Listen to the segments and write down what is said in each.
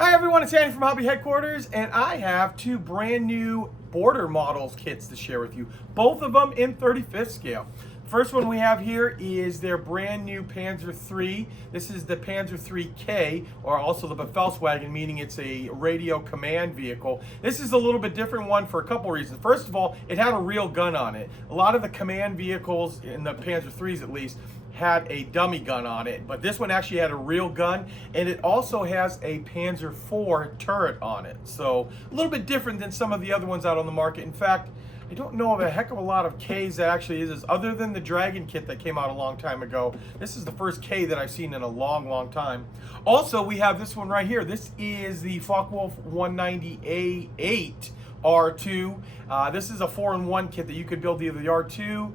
Hi everyone, it's Andy from Hobby Headquarters, and I have two brand new border models kits to share with you. Both of them in 35th scale. First one we have here is their brand new Panzer III. This is the Panzer IIIK, or also the Befehlswagen, meaning it's a radio command vehicle. This is a little bit different one for a couple reasons. First of all, it had a real gun on it. A lot of the command vehicles, in the Panzer IIIs at least, had a dummy gun on it, but this one actually had a real gun, and it also has a Panzer IV turret on it. So a little bit different than some of the other ones out on the market. In fact, I don't know of a heck of a lot of Ks that actually is this, other than the Dragon kit that came out a long time ago. This is the first K that I've seen in a long time. Also, we have this one right here. This is the Focke-Wulf 190A8 R2. This is a 4-in-1 kit that you could build either the R2,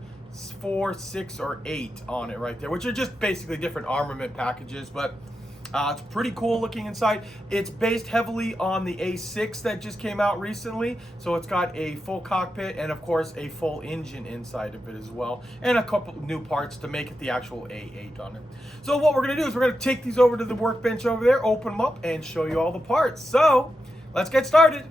4, 6, or 8 on it right there, which are just basically different armament packages, but it's pretty cool looking inside. It's based heavily on the A6 that just came out recently, so it's got a full cockpit and of course a full engine inside of it as well, and a couple new parts to make it the actual A8 on it. So what we're going to do is we're going to take these over to the workbench over there, open them up, and show you all the parts. So let's get started.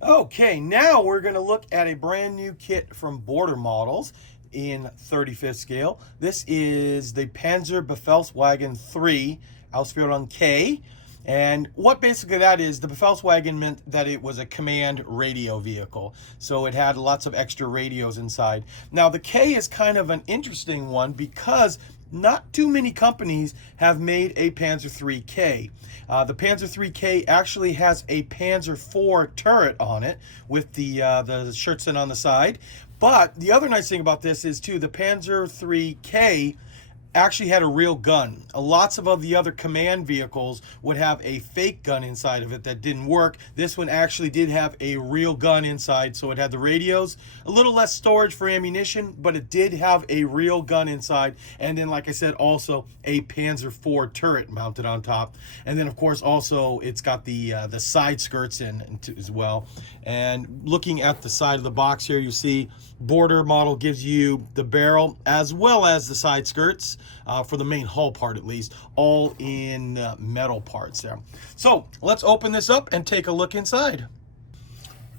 Okay, now we're going to look at a brand new kit from Border Models in 35th scale. This is the Panzer Befehlswagen 3 Ausführung K. And what basically that is, the Befehlswagen meant that it was a command radio vehicle. So it had lots of extra radios inside. Now the K is kind of an interesting one because not too many companies have made a Panzer IIIK. The Panzer IIIK actually has a Panzer IV turret on it with the Schürzen on the side. But the other nice thing about this is too, the Panzer IIIK actually had a real gun. Lots of the other command vehicles would have a fake gun inside of it that didn't work. This one actually did have a real gun inside, so it had the radios, a little less storage for ammunition, but it did have a real gun inside, and then like I said, also a Panzer IV turret mounted on top. And then of course also it's got the side skirts in as well. And looking at the side of the box here, you see Border Model gives you the barrel as well as the side skirts for the main hull part, at least, all in metal parts there. So let's open this up and take a look inside.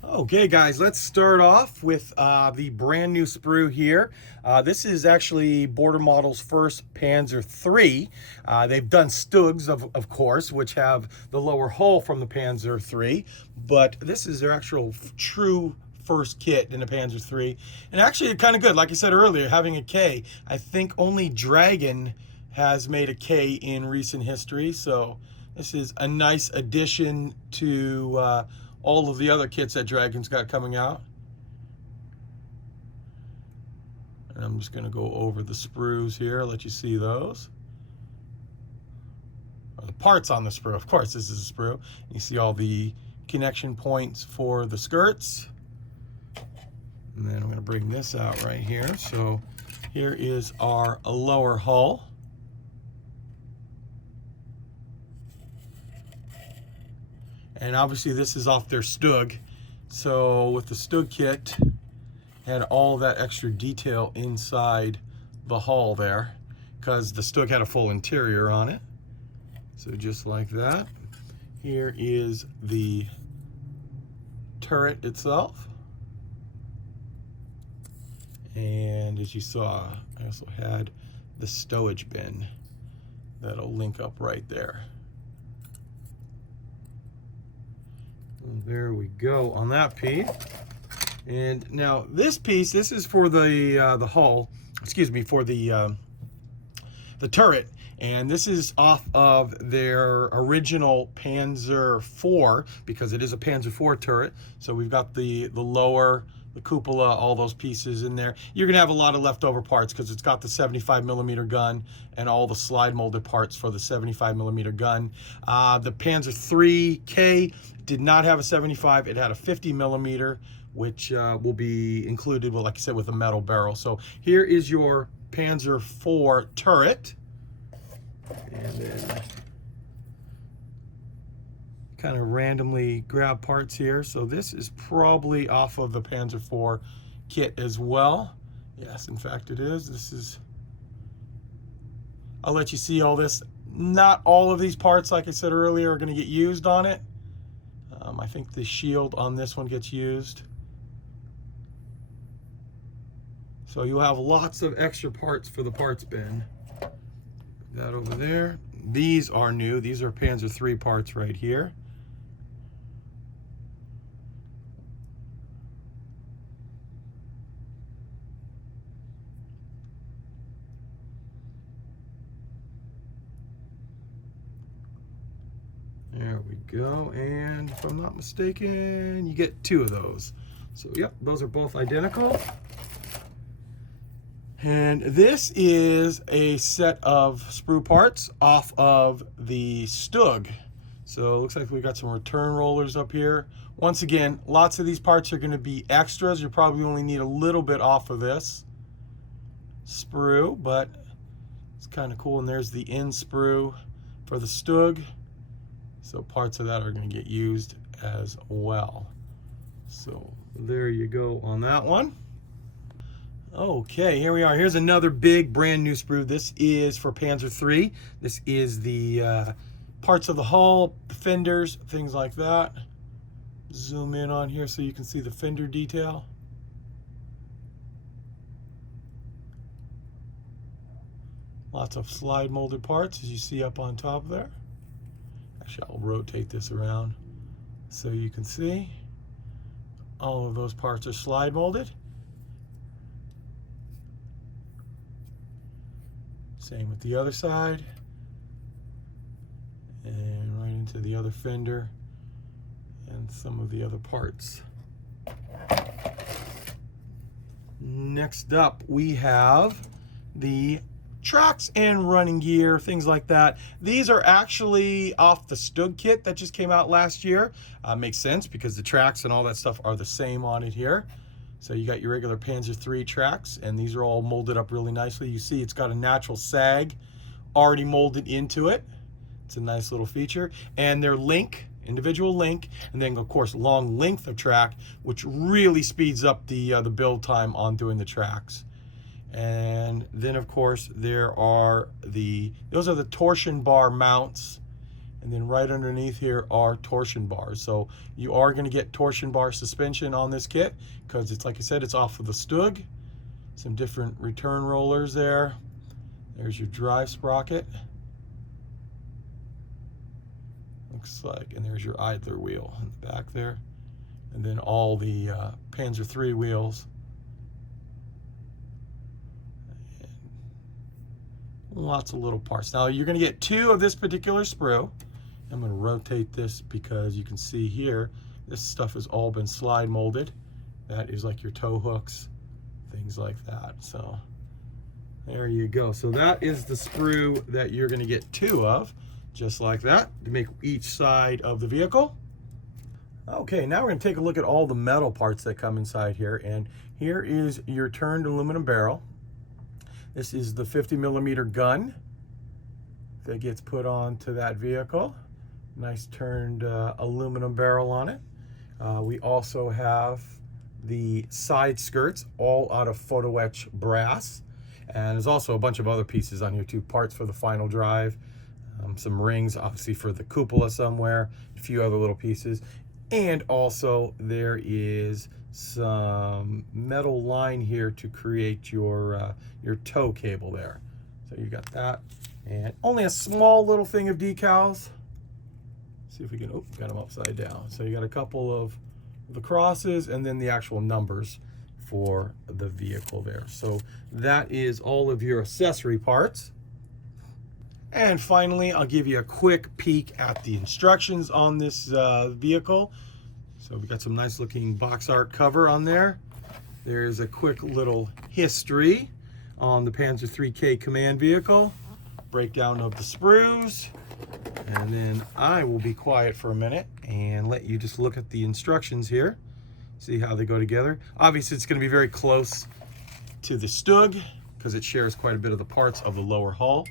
Okay guys, let's start off with the brand new sprue here. This is actually Border Model's first Panzer III. They've done Stugs, of course, which have the lower hull from the Panzer III, but this is their actual true first kit in the Panzer III. And actually kind of good, like I said earlier, having a K. I think only Dragon has made a K in recent history, so this is a nice addition to all of the other kits that Dragon's got coming out. And I'm just going to go over the sprues here, let you see those. Or the parts on the sprue. Of course, this is a sprue. You see all the connection points for the skirts. And then I'm going to bring this out right here. So here is our lower hull. And obviously this is off their Stug. So with the Stug kit, had all that extra detail inside the hull there, because the Stug had a full interior on it. So just like that. Here is the turret itself. And as you saw, I also had the stowage bin that'll link up right there. And there we go on that piece. And now this piece, this is for the hull, excuse me, for the turret. And this is off of their original Panzer IV, because it is a Panzer IV turret. So we've got the lower, the cupola, all those pieces in there. You're gonna have a lot of leftover parts because it's got the 75mm gun and all the slide molded parts for the 75mm gun. The Panzer IIIK did not have a 75, it had a 50mm, which will be included with, like I said, with a metal barrel. So here is your Panzer IV turret. And then kind of randomly grab parts here. So this is probably off of the Panzer IV kit as well. Yes, in fact it is. This is, I'll let you see all this. Not all of these parts, like I said earlier, are going to get used on it. I think the shield on this one gets used. So you'll have lots of extra parts for the parts bin. Put that over there. These are new. These are Panzer III parts right here. There we go, and if I'm not mistaken, you get 2 of those. So yep, those are both identical. And this is a set of sprue parts off of the Stug. So it looks like we got some return rollers up here. Once again, lots of these parts are going to be extras. You probably only need a little bit off of this sprue, but it's kind of cool. And there's the in sprue for the Stug. So parts of that are going to get used as well. So there you go on that one. Okay, here we are. Here's another big brand new sprue. This is for Panzer III. This is the parts of the hull, the fenders, things like that. Zoom in on here so you can see the fender detail. Lots of slide molded parts, as you see up on top there. Actually, I'll rotate this around so you can see. All of those parts are slide molded. Same with the other side. And right into the other fender and some of the other parts. Next up, we have the tracks and running gear, things like that. These are actually off the Stug kit that just came out last year. Makes sense because the tracks and all that stuff are the same on it here. So you got your regular Panzer III tracks, and these are all molded up really nicely. You see it's got a natural sag already molded into it. It's a nice little feature. And they're individual link, and then of course long length of track, which really speeds up the build time on doing the tracks. And then of course there are those are the torsion bar mounts, and then right underneath here are torsion bars. So you are going to get torsion bar suspension on this kit because it's, like I said, it's off of the Stug. Some different return rollers there. There's your drive sprocket. Looks like, and there's your idler wheel in the back there. And then all the Panzer III wheels. Lots of little parts. Now you're going to get 2 of this particular sprue. I'm going to rotate this because you can see here this stuff has all been slide molded. That is like your tow hooks, things like that. So there you go. So that is the sprue that you're going to get 2 of, just like that, to make each side of the vehicle. Okay, now we're going to take a look at all the metal parts that come inside here. And here is your turned aluminum barrel. This is the 50mm gun that gets put onto that vehicle. Nice turned aluminum barrel on it. We also have the side skirts, all out of photo etch brass. And there's also a bunch of other pieces on here too, parts for the final drive, some rings obviously for the cupola somewhere, a few other little pieces. And also there is some metal line here to create your tow cable there. So you got that, and only a small little thing of decals. See if we can, got them upside down. So you got a couple of the crosses and then the actual numbers for the vehicle there. So that is all of your accessory parts. And finally, I'll give you a quick peek at the instructions on this vehicle. So we've got some nice looking box art cover on there. There's a quick little history on the Panzer IIIK command vehicle, breakdown of the sprues, and then I will be quiet for a minute and let you just look at the instructions here, see how they go together. Obviously it's going to be very close to the Stug because it shares quite a bit of the parts of the lower hull.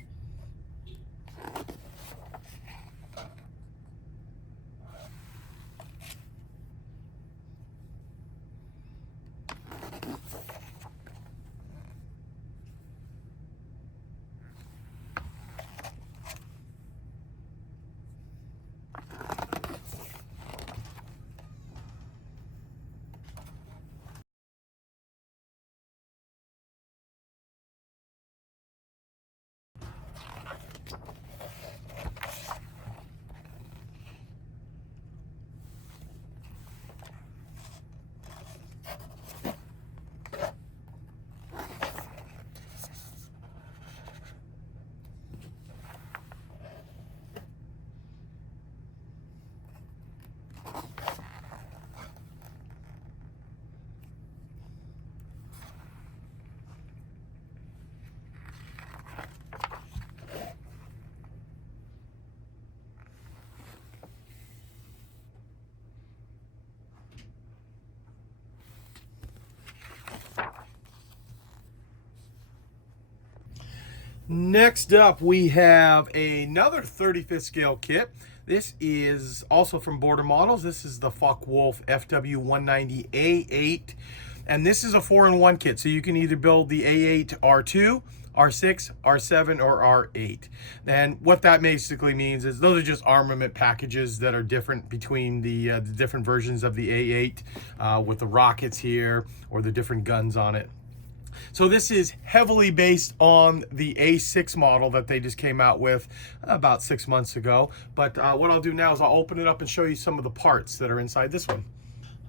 Next up, we have another 35th scale kit. This is also from Border Models. This is the Focke-Wulf FW190A8. And this is a 4-in-1 kit. So you can either build the A8 R2, R6, R7, or R8. And what that basically means is those are just armament packages that are different between the different versions of the A8 with the rockets here or the different guns on it. So this is heavily based on the A6 model that they just came out with about 6 months ago. But what I'll do now is I'll open it up and show you some of the parts that are inside this one.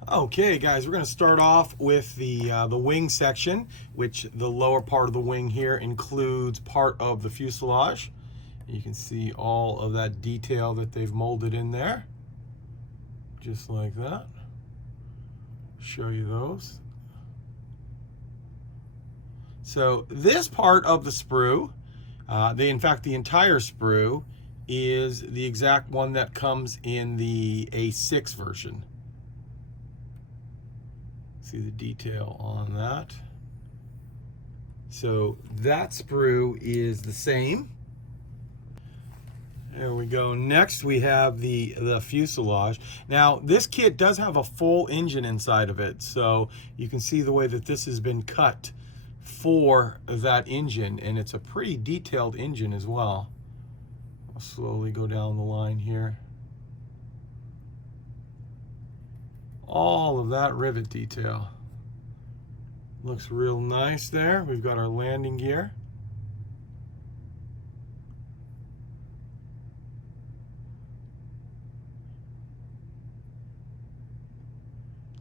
Okay, guys, we're going to start off with the wing section, which the lower part of the wing here includes part of the fuselage. You can see all of that detail that they've molded in there, just like that. Show you those. So this part of the sprue, in fact, the entire sprue is the exact one that comes in the A6 version. See the detail on that. So that sprue is the same. There we go. Next we have the fuselage. Now this kit does have a full engine inside of it, so you can see the way that this has been cut for that engine, and it's a pretty detailed engine as well. I'll slowly go down the line here. All of that rivet detail looks real nice there. We've got our landing gear.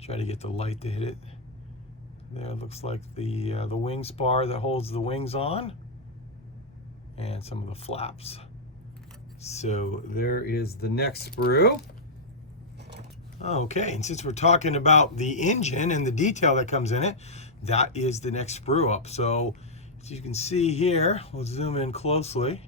Try to get the light to hit it. There looks like the wing spar that holds the wings on, and some of the flaps. So there is the next sprue. Okay, and since we're talking about the engine and the detail that comes in it, that is the next sprue up. So as you can see here, we'll zoom in closely.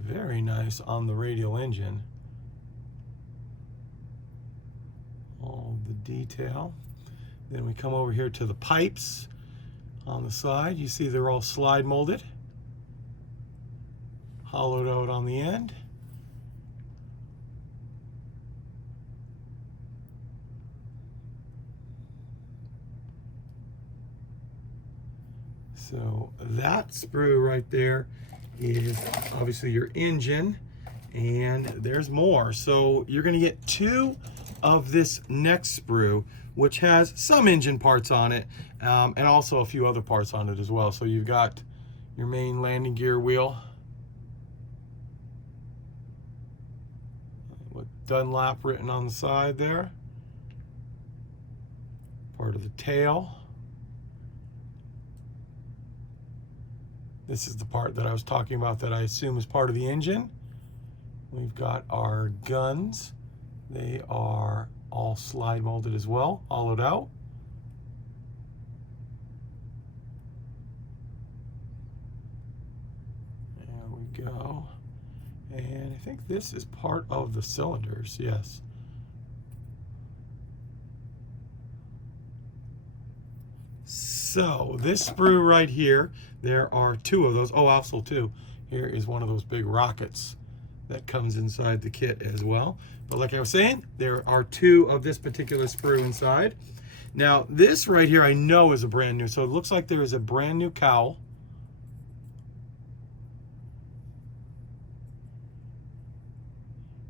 Very nice on the radial engine. All the detail. Then we come over here to the pipes on the side. You see they're all slide molded, hollowed out on the end. So that sprue right there is obviously your engine, and there's more. So you're going to get two of this next sprue, which has some engine parts on it, and also a few other parts on it as well. So you've got your main landing gear wheel with Dunlap written on the side there, part of the tail. This is the part that I was talking about that I assume is part of the engine. We've got our guns. They are all slide molded as well, hollowed out. There we go. And I think this is part of the cylinders, yes. So this sprue right here, there are two of those. Oh, also too, here is one of those big rockets that comes inside the kit as well. But like I was saying, there are two of this particular sprue inside. Now this right here I know is a brand new. So it looks like there is a brand new cowl.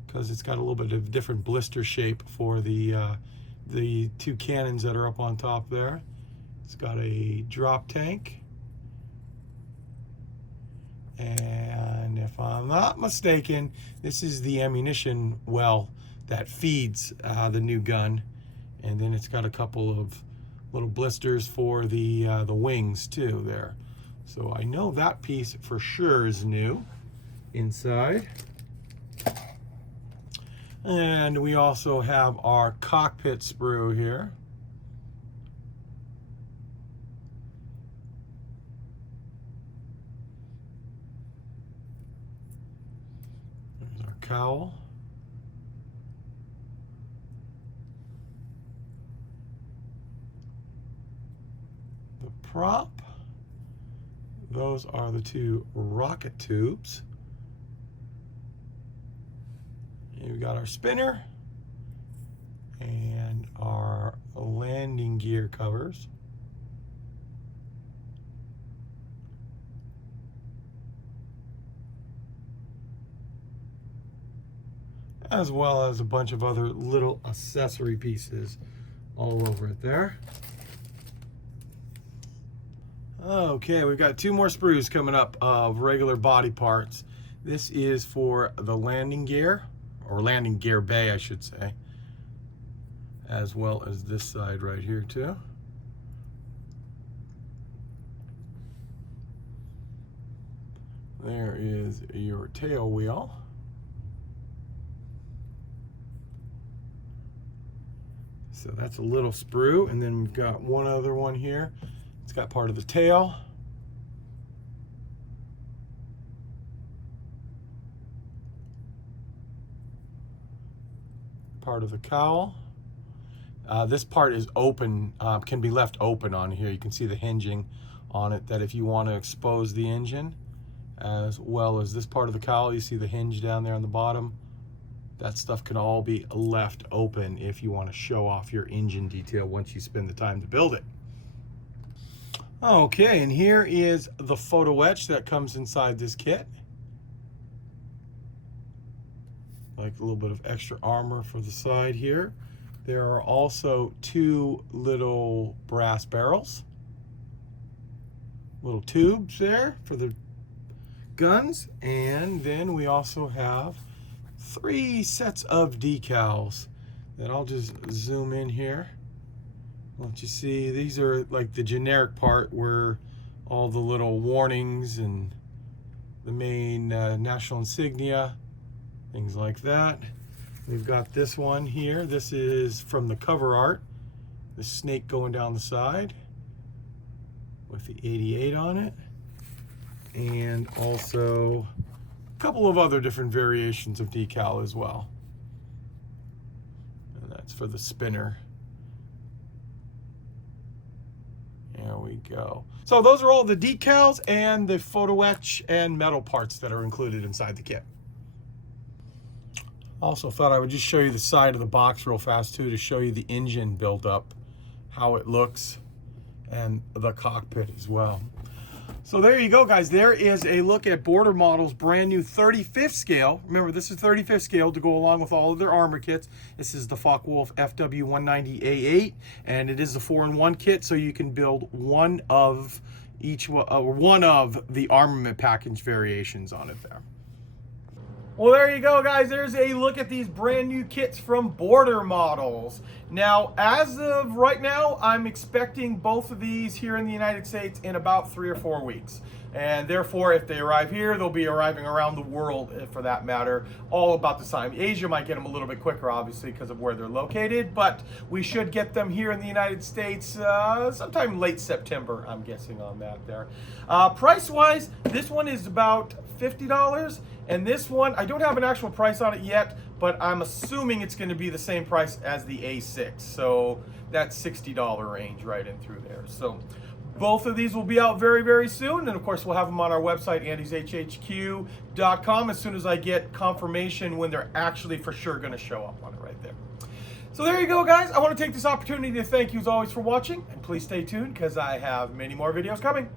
Because it's got a little bit of different blister shape for the two cannons that are up on top there. It's got a drop tank. And if I'm not mistaken, this is the ammunition well that feeds the new gun. And then it's got a couple of little blisters for the wings too there. So I know that piece for sure is new inside. And we also have our cockpit sprue here. There's our cowl. prop. Those are the two rocket tubes. And we've got our spinner and our landing gear covers. As well as a bunch of other little accessory pieces all over it there. Okay, we've got two more sprues coming up of regular body parts. This is for the landing gear, or landing gear bay, I should say, as well as this side right here too. There is your tail wheel. So that's a little sprue, and then we've got one other one here. It's got part of the tail. Part of the cowl. This part is open, can be left open on here. You can see the hinging on it, that if you want to expose the engine, as well as this part of the cowl, you see the hinge down there on the bottom. That stuff can all be left open if you want to show off your engine detail once you spend the time to build it. Okay, and here is the photo etch that comes inside this kit. Like a little bit of extra armor for the side here. There are also two little brass barrels. Little tubes there for the guns. And then we also have 3 sets of decals that I'll just zoom in here. Let you see, these are like the generic part where all the little warnings and the main national insignia, things like that. We've got this one here. This is from the cover art. The snake going down the side with the 88 on it. And also a couple of other different variations of decal as well. And that's for the spinner. There we go. So those are all the decals and the photo etch and metal parts that are included inside the kit. Also thought I would just show you the side of the box real fast too, to show you the engine build up, how it looks, and the cockpit as well. So there you go, guys. There is a look at Border Models' brand new 35th scale. Remember, this is 35th scale to go along with all of their armor kits. This is the Focke-Wulf FW190A8, and it is a 4-in-1 kit, so you can build one of the armament package variations on it there. Well, there you go, guys. There's a look at these brand new kits from Border Models. Now, as of right now, I'm expecting both of these here in the United States in about 3 or 4 weeks. And therefore, if they arrive here, they'll be arriving around the world, for that matter, all about the time. Asia might get them a little bit quicker, obviously, because of where they're located, but we should get them here in the United States sometime late September, I'm guessing on that there. Price-wise, this one is about $50, and this one, I don't have an actual price on it yet, but I'm assuming it's going to be the same price as the A6, so that's $60 range right in through there. So both of these will be out very, very soon, and of course we'll have them on our website, andyshhq.com, as soon as I get confirmation when they're actually for sure going to show up on it right there. So there you go, guys. I want to take this opportunity to thank you as always for watching, and please stay tuned because I have many more videos coming.